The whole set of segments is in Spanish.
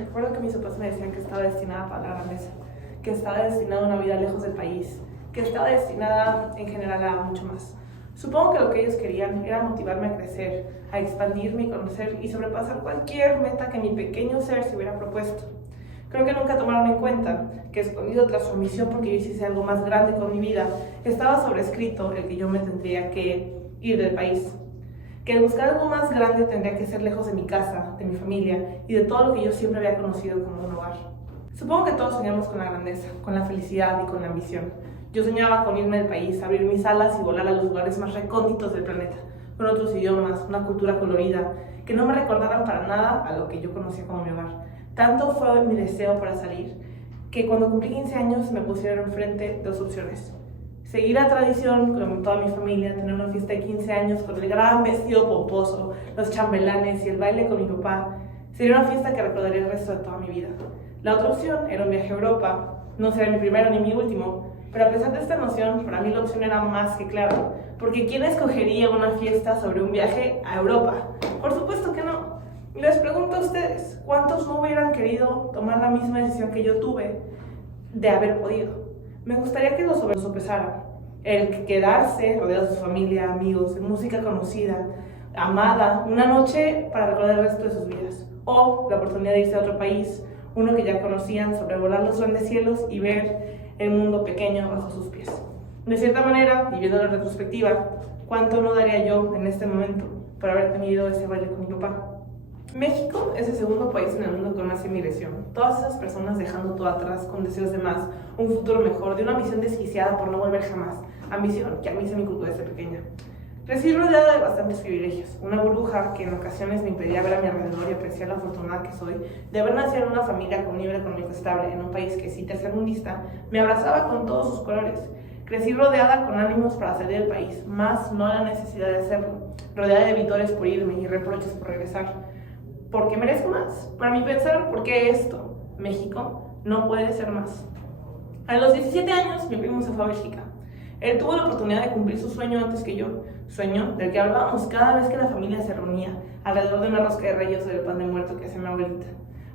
recuerdo que mis papás me decían que estaba destinada para la grandeza, que estaba destinada a una vida lejos del país, que estaba destinada en general a mucho más. Supongo que lo que ellos querían era motivarme a crecer, a expandirme y conocer y sobrepasar cualquier meta que mi pequeño ser se hubiera propuesto. Creo que nunca tomaron en cuenta que, escondido tras su ambición porque yo hiciese algo más grande con mi vida, estaba sobrescrito el que yo me tendría que ir del país. Que el buscar algo más grande tendría que ser lejos de mi casa, de mi familia y de todo lo que yo siempre había conocido como un hogar. Supongo que todos soñamos con la grandeza, con la felicidad y con la ambición. Yo soñaba con irme del país, abrir mis alas y volar a los lugares más recónditos del planeta, con otros idiomas, una cultura colorida, que no me recordaran para nada a lo que yo conocía como mi hogar. Tanto fue mi deseo para salir, que cuando cumplí 15 años me pusieron enfrente dos opciones. Seguir la tradición con toda mi familia, tener una fiesta de 15 años con el gran vestido pomposo, los chambelanes y el baile con mi papá. Sería una fiesta que recordaría el resto de toda mi vida. La otra opción era un viaje a Europa. No sería mi primero ni mi último, pero a pesar de esta noción, para mí la opción era más que clara. Porque ¿quién escogería una fiesta sobre un viaje a Europa? Por supuesto que no. Y les pregunto a ustedes, ¿cuántos no hubieran querido tomar la misma decisión que yo tuve de haber podido? Me gustaría que lo sopesaran. El quedarse rodeado de su familia, amigos, de música conocida, amada, una noche para recordar el resto de sus vidas. O la oportunidad de irse a otro país, uno que ya conocían, sobrevolar los grandes cielos y ver el mundo pequeño bajo sus pies. De cierta manera, y viendo la retrospectiva, ¿cuánto no daría yo en este momento por haber tenido ese baile con mi papá? México es el segundo país en el mundo con más emigración. Todas esas personas dejando todo atrás con deseos de más, un futuro mejor, de una ambición desquiciada por no volver jamás. Ambición que a mí se me inculcó desde pequeña. Crecí rodeada de bastantes privilegios, una burbuja que en ocasiones me impedía ver a mi alrededor y apreciar la afortunada que soy de haber nacido en una familia con un nivel económico estable, en un país que sí tercermundista, me abrazaba con todos sus colores. Crecí rodeada con ánimos para salir del país, más no la necesidad de hacerlo, rodeada de vitores por irme y reproches por regresar. Porque merezco más. Para mi pensar, ¿por qué esto? México no puede ser más. A los 17 años, mi primo se fue a Bélgica. Él tuvo la oportunidad de cumplir su sueño antes que yo, sueño del que hablábamos cada vez que la familia se reunía alrededor de una rosca de reyes o del pan de muerto que hacía mi abuelita.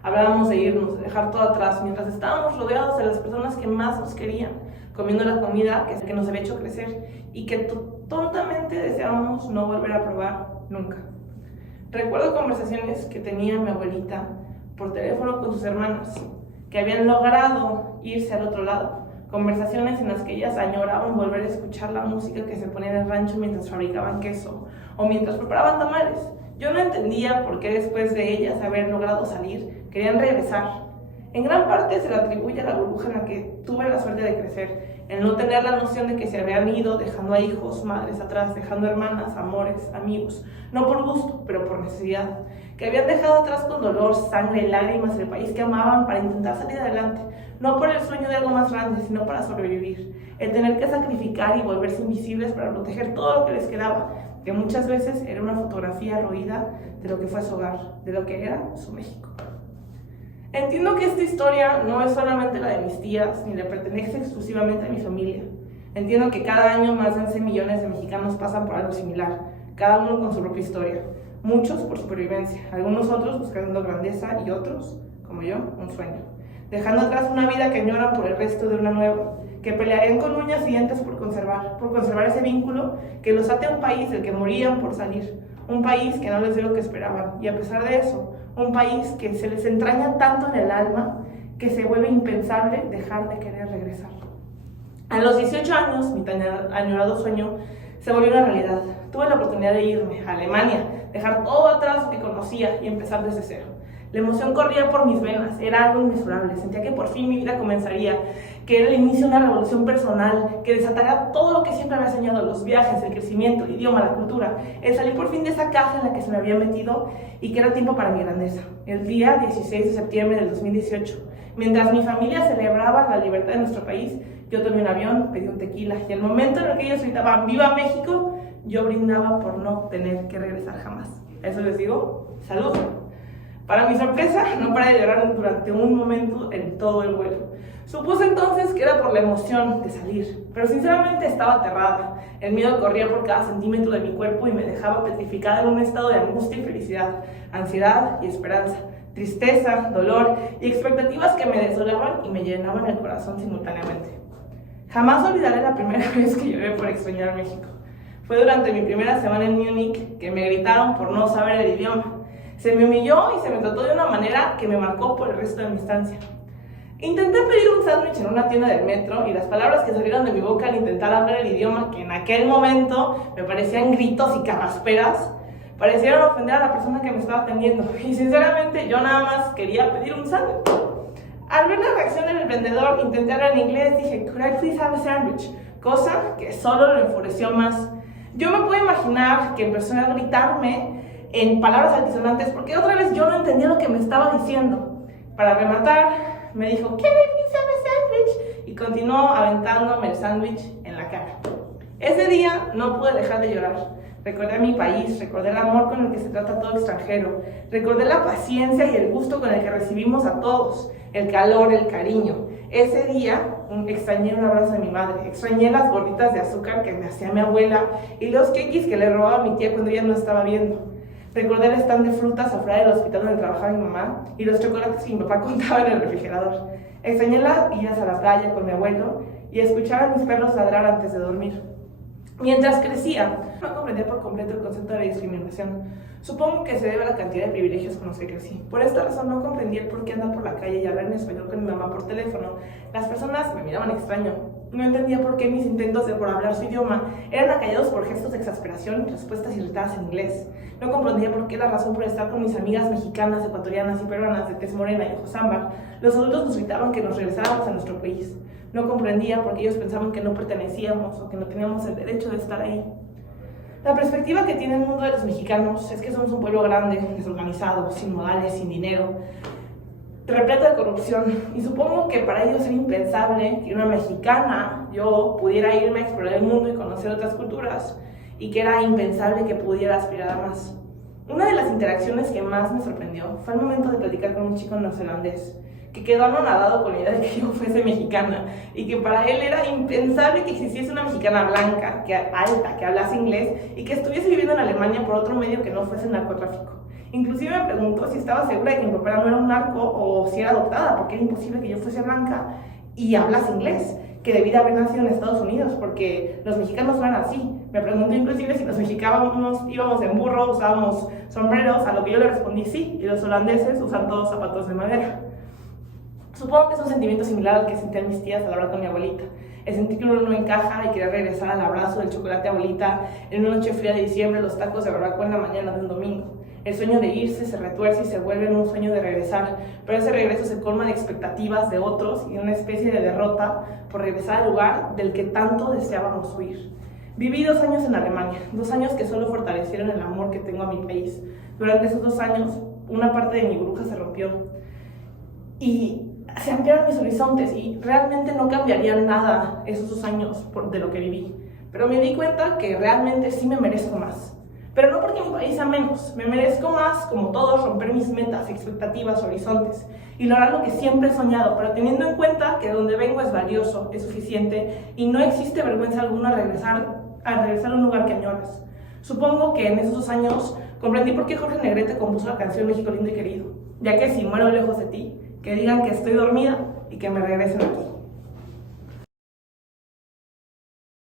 Hablábamos de irnos, de dejar todo atrás, mientras estábamos rodeados de las personas que más nos querían, comiendo la comida que nos había hecho crecer y que tontamente deseábamos no volver a probar nunca. Recuerdo conversaciones que tenía mi abuelita por teléfono con sus hermanas, que habían logrado irse al otro lado. Conversaciones en las que ellas añoraban volver a escuchar la música que se ponía en el rancho mientras fabricaban queso o mientras preparaban tamales. Yo no entendía por qué después de ellas haber logrado salir, querían regresar. En gran parte se le atribuye a la burbuja en la que tuve la suerte de crecer, el no tener la noción de que se habían ido dejando a hijos, madres atrás, dejando hermanas, amores, amigos, no por gusto, pero por necesidad, que habían dejado atrás con dolor, sangre, lágrimas el país que amaban para intentar salir adelante, no por el sueño de algo más grande, sino para sobrevivir, el tener que sacrificar y volverse invisibles para proteger todo lo que les quedaba, que muchas veces era una fotografía roída de lo que fue su hogar, de lo que era su México. Entiendo que esta historia no es solamente la de mis tías, ni le pertenece exclusivamente a mi familia. Entiendo que cada año más de 11 millones de mexicanos pasan por algo similar, cada uno con su propia historia. Muchos por supervivencia, algunos otros buscando grandeza y otros, como yo, un sueño. Dejando atrás una vida que añoran por el resto de una nueva, que pelearían con uñas y dientes por conservar ese vínculo que los ate a un país del que morían por salir. Un país que no les dio lo que esperaban, y a pesar de eso, un país que se les entraña tanto en el alma que se vuelve impensable dejar de querer regresar. A los 18 años, mi tan añorado sueño se volvió una realidad. Tuve la oportunidad de irme a Alemania, dejar todo atrás lo que conocía y empezar desde cero. La emoción corría por mis venas, era algo inmesurable. Sentía que por fin mi vida comenzaría, que era el inicio de una revolución personal, que desataría todo lo que siempre había soñado: los viajes, el crecimiento, el idioma, la cultura, el salir por fin de esa caja en la que se me había metido y que era tiempo para mi grandeza. El día 16 de septiembre del 2018, mientras mi familia celebraba la libertad de nuestro país, yo tomé un avión, pedí un tequila y al momento en el que ellos gritaban ¡Viva México!, yo brindaba por no tener que regresar jamás. A eso les digo, ¡salud! Para mi sorpresa, no paré de llorar durante un momento en todo el vuelo. Supuse entonces que era por la emoción de salir, pero sinceramente estaba aterrada. El miedo corría por cada centímetro de mi cuerpo y me dejaba petrificada en un estado de angustia y felicidad, ansiedad y esperanza. tristeza, dolor y expectativas que me desolaban y me llenaban el corazón simultáneamente. Jamás olvidaré la primera vez que lloré por extrañar México. Fue durante mi primera semana en Múnich que me gritaron por no saber el idioma. Se me humilló y se me trató de una manera que me marcó por el resto de mi estancia. Intenté pedir un sándwich en una tienda del metro y las palabras que salieron de mi boca al intentar hablar el idioma, que en aquel momento me parecían gritos y carrasperas, parecieron ofender a la persona que me estaba atendiendo. Y sinceramente yo nada más quería pedir un sándwich. Al ver la reacción del vendedor, intenté hablar en inglés, dije, "Could I please have a sandwich?", cosa que solo lo enfureció más. Yo me puedo imaginar que empezó a gritarme en palabras altisonantes porque otra vez yo no entendía lo que me estaba diciendo. Para rematar, me dijo, "Can I please have a sandwich?", y continuó aventándome el sándwich en la cara. Ese día no pude dejar de llorar. Recordé a mi país, recordé el amor con el que se trata todo extranjero, recordé la paciencia y el gusto con el que recibimos a todos, el calor, el cariño. Ese día extrañé un abrazo de mi madre, extrañé las gorditas de azúcar que me hacía mi abuela y los quequis que le robaba a mi tía cuando ella no estaba viendo. Recordé el stand de frutas afuera del hospital donde trabajaba mi mamá y los chocolates que mi papá contaba en el refrigerador. Extrañé las idas a la playa con mi abuelo y escuchar a mis perros ladrar antes de dormir. Mientras crecía, no comprendía por completo el concepto de la discriminación. Supongo que se debe a la cantidad de privilegios con los que crecí. Por esta razón no comprendía el por qué andar por la calle y hablar en español con mi mamá por teléfono. Las personas me miraban extraño. No entendía por qué mis intentos de por hablar su idioma eran acallados por gestos de exasperación y respuestas irritadas en inglés. No comprendía por qué la razón por estar con mis amigas mexicanas, ecuatorianas y peruanas de tez morena y ojos ámbar, los adultos nos gritaban que nos regresáramos a nuestro país. No comprendía por qué ellos pensaban que no pertenecíamos o que no teníamos el derecho de estar ahí. La perspectiva que tiene el mundo de los mexicanos es que somos un pueblo grande, desorganizado, sin modales, sin dinero, repleto de corrupción, y supongo que para ellos era impensable que una mexicana, yo, pudiera irme a explorar el mundo y conocer otras culturas, y que era impensable que pudiera aspirar a más. Una de las interacciones que más me sorprendió fue el momento de platicar con un chico neozelandés, que quedó anonadado con la idea de que yo fuese mexicana y que para él era impensable que existiese una mexicana blanca, alta, que hablase inglés y que estuviese viviendo en Alemania por otro medio que no fuese el narcotráfico. Inclusive me preguntó si estaba segura de que mi papá no era un narco o si era adoptada, porque era imposible que yo fuese blanca y hablase inglés, que debía haber nacido en Estados Unidos, porque los mexicanos no eran así. Me preguntó inclusive si los mexicanos íbamos en burro, usábamos sombreros, a lo que yo le respondí sí, y los holandeses usan todos zapatos de madera. Supongo que es un sentimiento similar al que sentían mis tías al hablar con mi abuelita. El sentir que uno no encaja y querer regresar al abrazo del chocolate abuelita en una noche fría de diciembre, los tacos de barbacoa en la mañana de un domingo. El sueño de irse se retuerce y se vuelve en un sueño de regresar, pero ese regreso se colma de expectativas de otros y una especie de derrota por regresar al lugar del que tanto deseábamos huir. Viví 2 años en Alemania, 2 años que solo fortalecieron el amor que tengo a mi país. Durante esos 2 años, una parte de mi burbuja se rompió y se ampliaron mis horizontes y realmente no cambiaría nada esos 2 años de lo que viví. Pero me di cuenta que realmente sí me merezco más. Pero no porque mi país sea menos, me merezco más, como todos, romper mis metas, expectativas, horizontes y lograr lo que siempre he soñado, pero teniendo en cuenta que de donde vengo es valioso, es suficiente y no existe vergüenza alguna a regresar a un lugar que añoras. Supongo que en esos 2 años comprendí por qué Jorge Negrete compuso la canción México lindo y querido, ya que si muero lejos de ti, que digan que estoy dormida y que me regresen aquí.